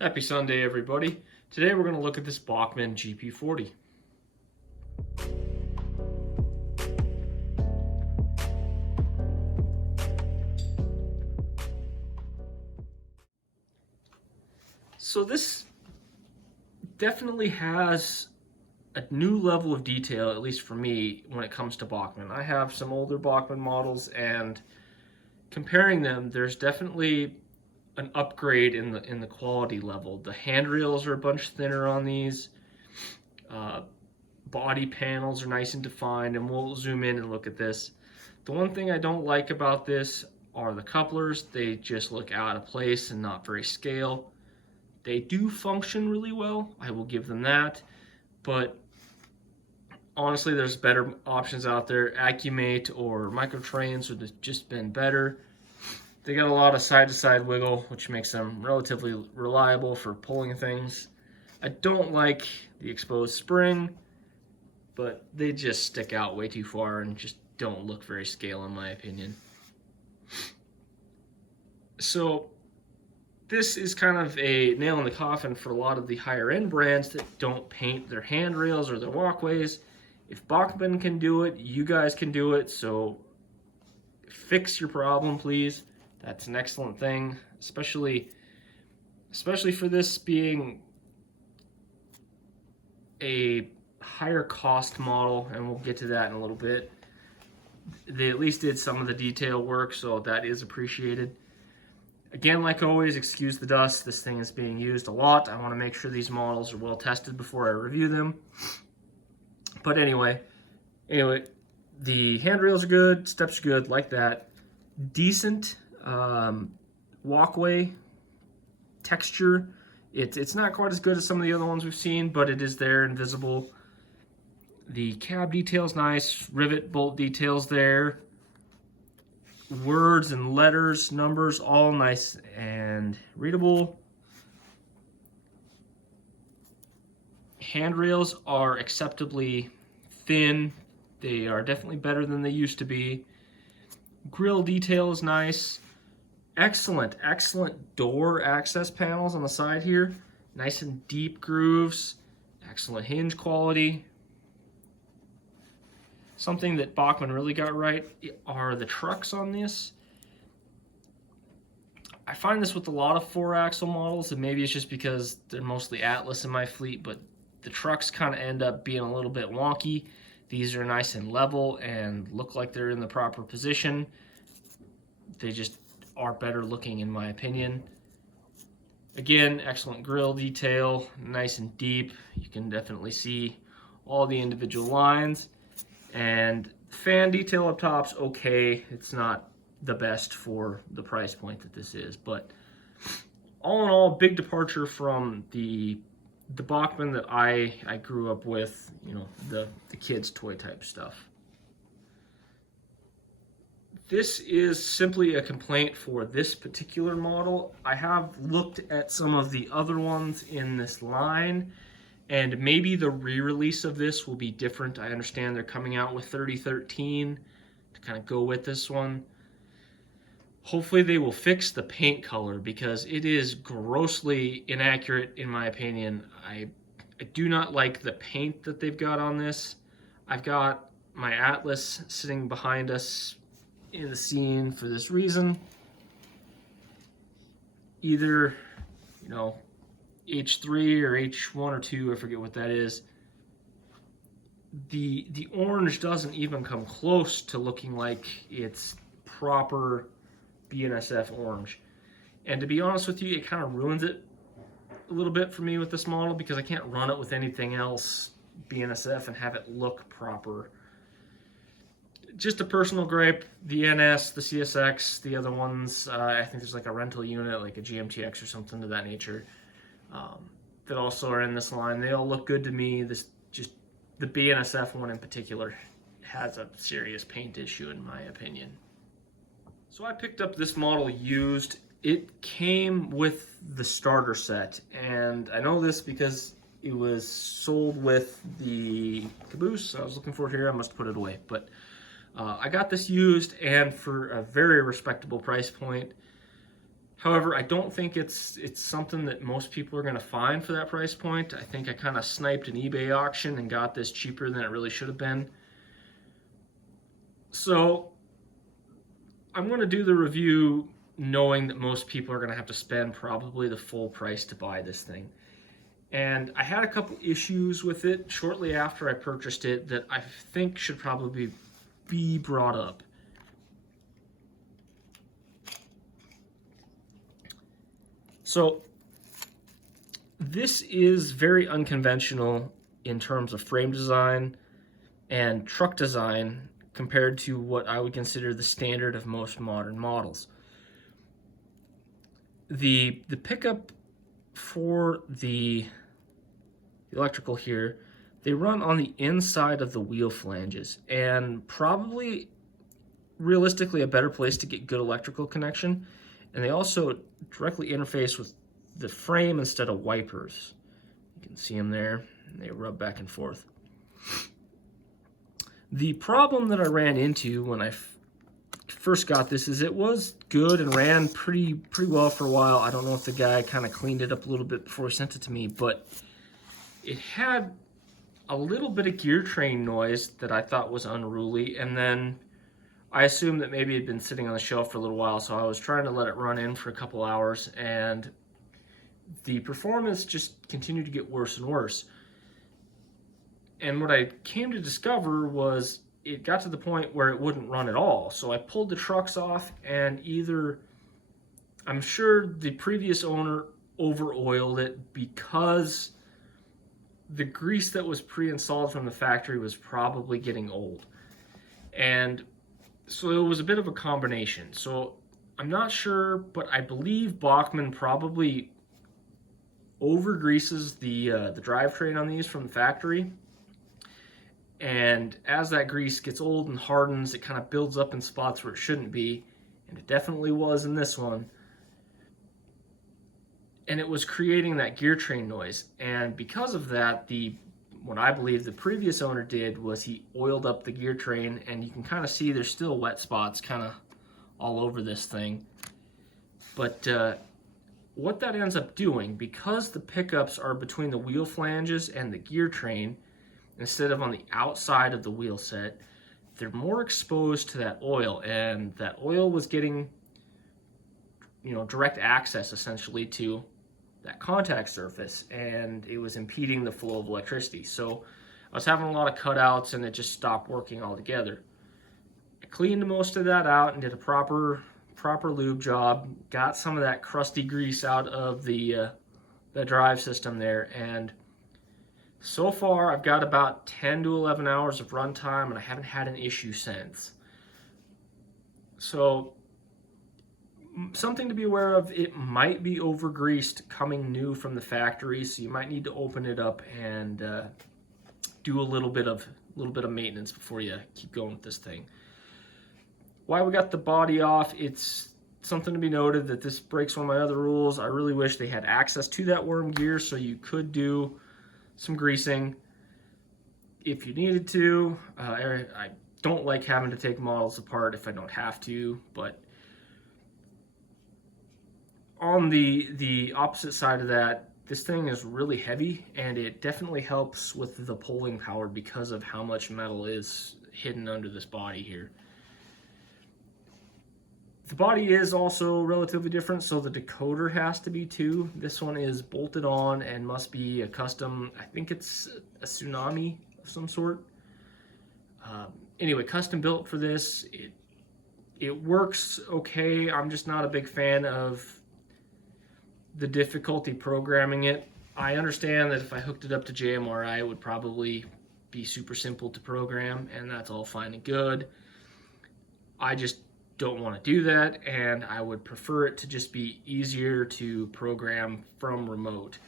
Happy Sunday, everybody. Today we're going to look at this Bachmann GP40. So this definitely has a new level of detail, at least for me, when it comes to Bachmann. I have some older Bachmann models, and comparing them, there's definitely an upgrade in the quality level. The handrails are a bunch thinner on these. Body panels are nice and defined, and we'll zoom in and look at this. The one thing I don't like about this are the couplers. They just look out of place and not very scale. They do function really well, I will give them that, but honestly there's better options out there. Accumate or Microtrains would have just been better. They got a lot of side-to-side wiggle, which makes them relatively reliable for pulling things. I don't like the exposed spring, but they just stick out way too far and just don't look very scale in my opinion. So this is kind of a nail in the coffin for a lot of the higher end brands that don't paint their handrails or their walkways. If Bachmann can do it, you guys can do it, so fix your problem, please. That's an excellent thing, especially for this being a higher cost model, and we'll get to that in a little bit. They at least did some of the detail work, so that is appreciated. Again, like always, excuse the dust. This thing is being used a lot. I want to make sure these models are well tested before I review them. But anyway, the handrails are good, steps are good, like that. Decent walkway texture. It's not quite as good as some of the other ones we've seen, but it is there and visible. The cab detail's nice, rivet bolt details there. Words and letters, numbers, all nice and readable. Handrails are acceptably thin. They are definitely better than they used to be. Grille detail is nice. Excellent door access panels on the side here. Nice and deep grooves. Excellent hinge quality. Something that Bachmann really got right are the trucks on this. I find this with a lot of 4-axle models, and maybe it's just because they're mostly Atlas in my fleet, but the trucks kind of end up being a little bit wonky. These are nice and level and look like they're in the proper position. They just are better looking in my opinion. Again, excellent grille detail, nice and deep. You can definitely see all the individual lines. And fan detail up top's okay. It's not the best for the price point that this is, but all in all, big departure from the Bachmann that I grew up with, you know, the kids' toy type stuff. This is simply a complaint for this particular model. I have looked at some of the other ones in this line, and maybe the re-release of this will be different. I understand they're coming out with 3013 to kind of go with this one. Hopefully they will fix the paint color because it is grossly inaccurate in my opinion. I do not like the paint that they've got on this. I've got my Atlas sitting behind us in the scene for this reason. Either, you know, H3 or H1 or 2, I forget what that is. The orange doesn't even come close to looking like it's proper BNSF orange. And to be honest with you, it kind of ruins it a little bit for me with this model because I can't run it with anything else BNSF and have it look proper. Just a personal gripe. The NS, the CSX, the other ones, I think there's like a rental unit, like a GMTX or something of that nature, that also are in this line. They all look good to me. The BNSF one in particular has a serious paint issue in my opinion. So I picked up this model used. It came with the starter set, and I know this because it was sold with the caboose. I was looking for it here. I must put it away, but I got this used and for a very respectable price point. However, I don't think it's something that most people are going to find for that price point. I think I kind of sniped an eBay auction and got this cheaper than it really should have been. So I'm going to do the review knowing that most people are going to have to spend probably the full price to buy this thing. And I had a couple issues with it shortly after I purchased it that I think should probably be brought up. So this is very unconventional in terms of frame design and truck design compared to what I would consider the standard of most modern models. The pickup for the electrical here, they run on the inside of the wheel flanges, and probably realistically a better place to get good electrical connection. And they also directly interface with the frame instead of wipers. You can see them there, and they rub back and forth. The problem that I ran into when I first got this is it was good and ran pretty well for a while. I don't know if the guy kind of cleaned it up a little bit before he sent it to me, but it had a little bit of gear train noise that I thought was unruly, and then I assumed that maybe it had been sitting on the shelf for a little while, so I was trying to let it run in for a couple hours, and the performance just continued to get worse and worse. And what I came to discover was it got to the point where it wouldn't run at all. So I pulled the trucks off, and I'm sure the previous owner over-oiled it because the grease that was pre-installed from the factory was probably getting old. And so it was a bit of a combination. So I'm not sure, but I believe Bachmann probably over-greases the drivetrain on these from the factory. And as that grease gets old and hardens, it kind of builds up in spots where it shouldn't be. And it definitely was in this one. And it was creating that gear train noise. And because of that, what I believe the previous owner did was he oiled up the gear train, and you can kind of see there's still wet spots kind of all over this thing. But what that ends up doing, because the pickups are between the wheel flanges and the gear train, instead of on the outside of the wheel set, they're more exposed to that oil, and that oil was getting, direct access essentially to that contact surface, and it was impeding the flow of electricity. So I was having a lot of cutouts, and it just stopped working altogether. I cleaned most of that out and did a proper lube job, got some of that crusty grease out of the drive system there, and so far I've got about 10 to 11 hours of runtime, and I haven't had an issue since. So something to be aware of, it might be over-greased coming new from the factory, so you might need to open it up and do a little bit of maintenance before you keep going with this thing. Why we got the body off, it's something to be noted that this breaks one of my other rules. I really wish they had access to that worm gear so you could do some greasing if you needed to. I don't like having to take models apart if I don't have to, but on the opposite side of that, this thing is really heavy, and it definitely helps with the pulling power because of how much metal is hidden under this body here. The body is also relatively different, so the decoder has to be too. This one is bolted on and must be a custom, I think it's a Tsunami of some sort. Anyway, custom built for this. It works okay. I'm just not a big fan of the difficulty programming it. I understand that if I hooked it up to JMRI, it would probably be super simple to program, and that's all fine and good. I just don't want to do that, and I would prefer it to just be easier to program from remote.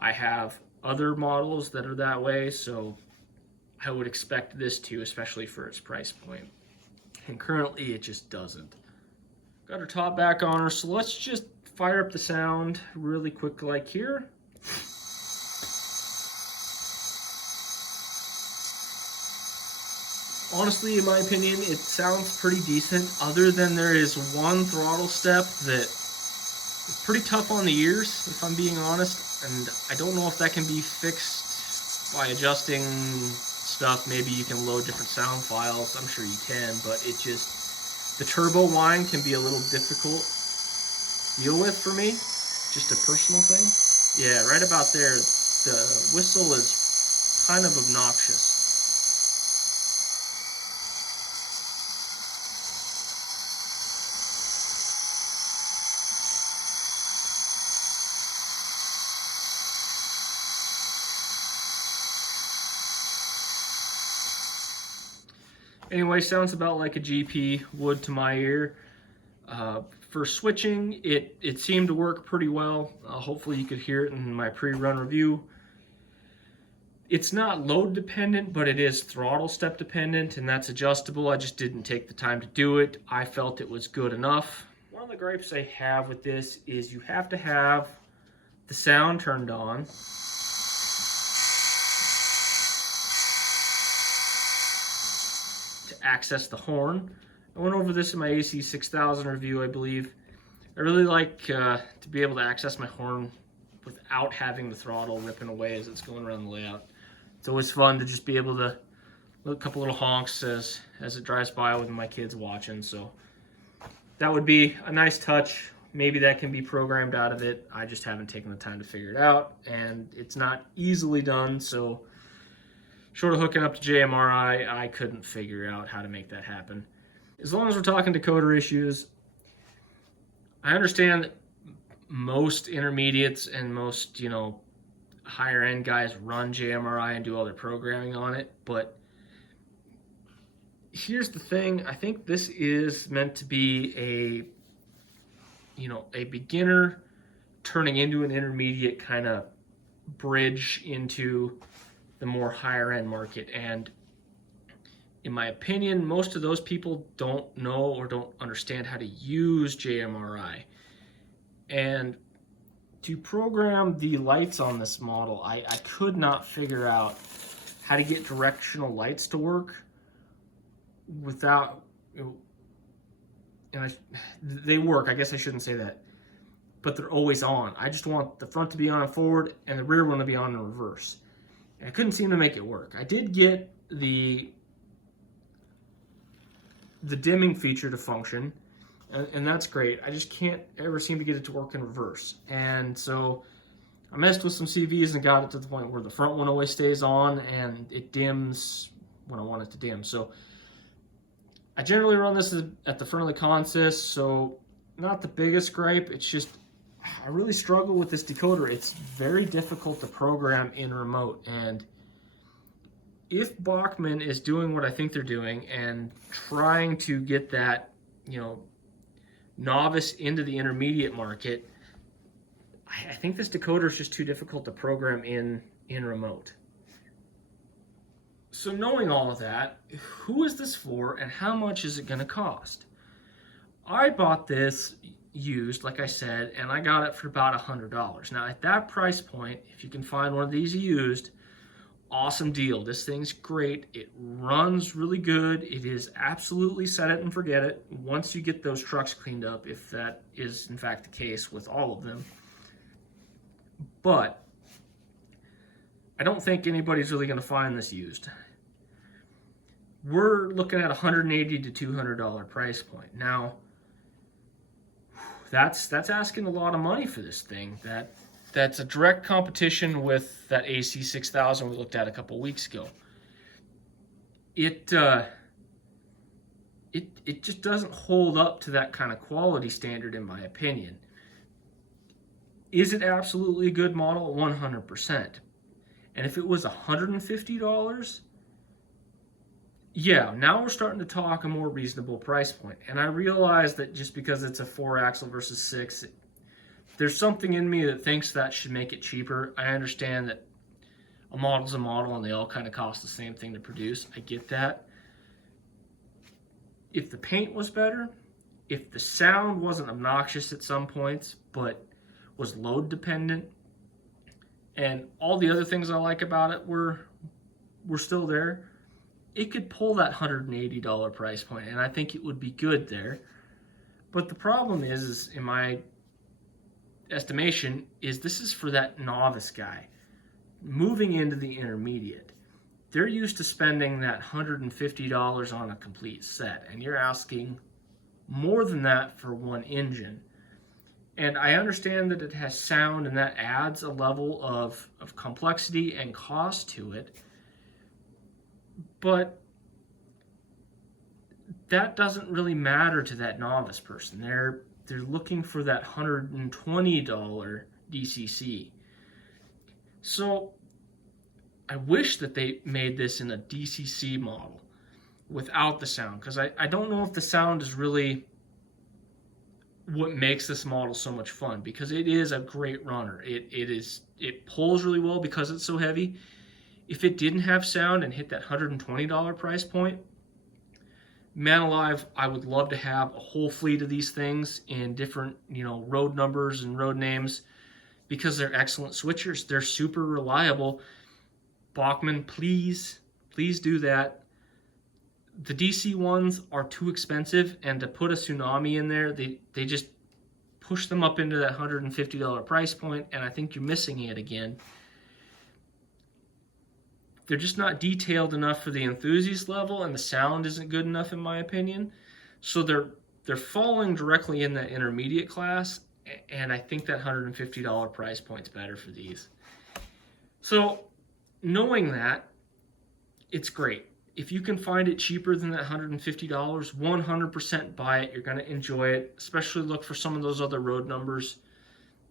I have other models that are that way, so I would expect this to, especially for its price point. And currently it just doesn't. Got her top back on her, so let's just fire up the sound really quick like here. Honestly, in my opinion, it sounds pretty decent, other than there is one throttle step that pretty tough on the ears, if I'm being honest, and I don't know if that can be fixed by adjusting stuff. Maybe you can load different sound files. I'm sure you can, but it just, the turbo whine can be a little difficult to deal with for me. Just a personal thing. Yeah, right about there, the whistle is kind of obnoxious. Anyway, sounds about like a GP would to my ear. For switching, it seemed to work pretty well. Hopefully you could hear it in my pre-run review. It's not load dependent, but it is throttle step dependent, and that's adjustable. I just didn't take the time to do it. I felt it was good enough. One of the gripes I have with this is you have to have the sound turned on. Access the horn. I went over this in my AC6000 review, I believe. I really like to be able to access my horn without having the throttle ripping away as it's going around the layout. It's always fun to just be able to a couple little honks as it drives by with my kids watching. So that would be a nice touch. Maybe that can be programmed out of it. I just haven't taken the time to figure it out, and it's not easily done. So short of hooking up to JMRI, I couldn't figure out how to make that happen. As long as we're talking decoder issues, I understand that most intermediates and most, higher end guys run JMRI and do all their programming on it, but here's the thing. I think this is meant to be a beginner turning into an intermediate kind of bridge into the more higher end market. And in my opinion, most of those people don't know or don't understand how to use JMRI. And to program the lights on this model, I could not figure out how to get directional lights to work without, they work, I guess I shouldn't say that, but they're always on. I just want the front to be on and forward and the rear one to be on in reverse. And I couldn't seem to make it work. I did get the dimming feature to function, and that's great. I just can't ever seem to get it to work in reverse. And so I messed with some CVs and got it to the point where the front one always stays on and it dims when I want it to dim. So I generally run this at the front of the consist, so not the biggest gripe. It's just I really struggle with this decoder. It's very difficult to program in remote, and if Bachmann is doing what I think they're doing and trying to get that, novice into the intermediate market, I think this decoder is just too difficult to program in remote. So knowing all of that, who is this for and how much is it going to cost? I bought this used, like I said, and I got it for about $100. Now at that price point, if you can find one of these used, awesome deal. This thing's great. It runs really good. It is absolutely set it and forget it once you get those trucks cleaned up, if that is in fact the case with all of them. But I don't think anybody's really going to find this used. We're looking at $180 to $200 price point. Now, that's asking a lot of money for this thing. That's a direct competition with that AC6000 we looked at a couple weeks ago. It just doesn't hold up to that kind of quality standard, in my opinion. Is it absolutely a good model? 100%. And if it was $150, yeah, now we're starting to talk a more reasonable price point. And I realize that just because it's a 4-axle versus 6, there's something in me that thinks that should make it cheaper. I understand that a model's a model and they all kind of cost the same thing to produce. I get that. If the paint was better, if the sound wasn't obnoxious at some points, but was load dependent, and all the other things I like about it were still there, it could pull that $180 price point, and I think it would be good there. But the problem is in my estimation is this is for that novice guy moving into the intermediate. They're used to spending that $150 on a complete set, and you're asking more than that for one engine. And I understand that it has sound, and that adds a level of complexity and cost to it. But that doesn't really matter to that novice person. They're looking for that $120 DCC. So I wish that they made this in a DCC model without the sound, because I don't know if the sound is really what makes this model so much fun, because it is a great runner. It pulls really well because it's so heavy. If it didn't have sound and hit that $120 price point, man alive, I would love to have a whole fleet of these things in different, road numbers and road names, because they're excellent switchers. They're super reliable. Bachmann, please do that. The DC ones are too expensive, and to put a Tsunami in there, they just push them up into that $150 price point, and I think you're missing it again. They're just not detailed enough for the enthusiast level, and the sound isn't good enough in my opinion. So they're falling directly in that intermediate class, and I think that $150 price point's better for these. So knowing that, it's great. If you can find it cheaper than that $150, 100% buy it. You're going to enjoy it. Especially look for some of those other road numbers.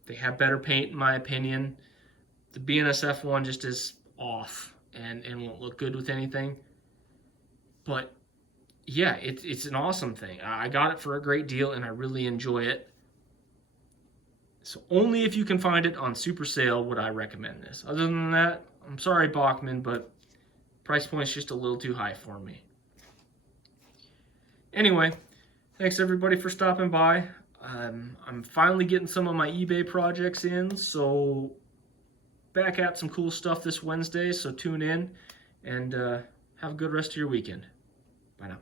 They have better paint, in my opinion. The BNSF one just is off and won't look good with anything. But yeah, it's an awesome thing. I got it for a great deal, and I really enjoy it. So only if you can find it on super sale would I recommend this. Other than that, I'm sorry, Bachmann, but price point's just a little too high for me. Anyway, thanks everybody for stopping by. I'm finally getting some of my eBay projects in, so back at some cool stuff this Wednesday, so tune in, and have a good rest of your weekend. Bye now.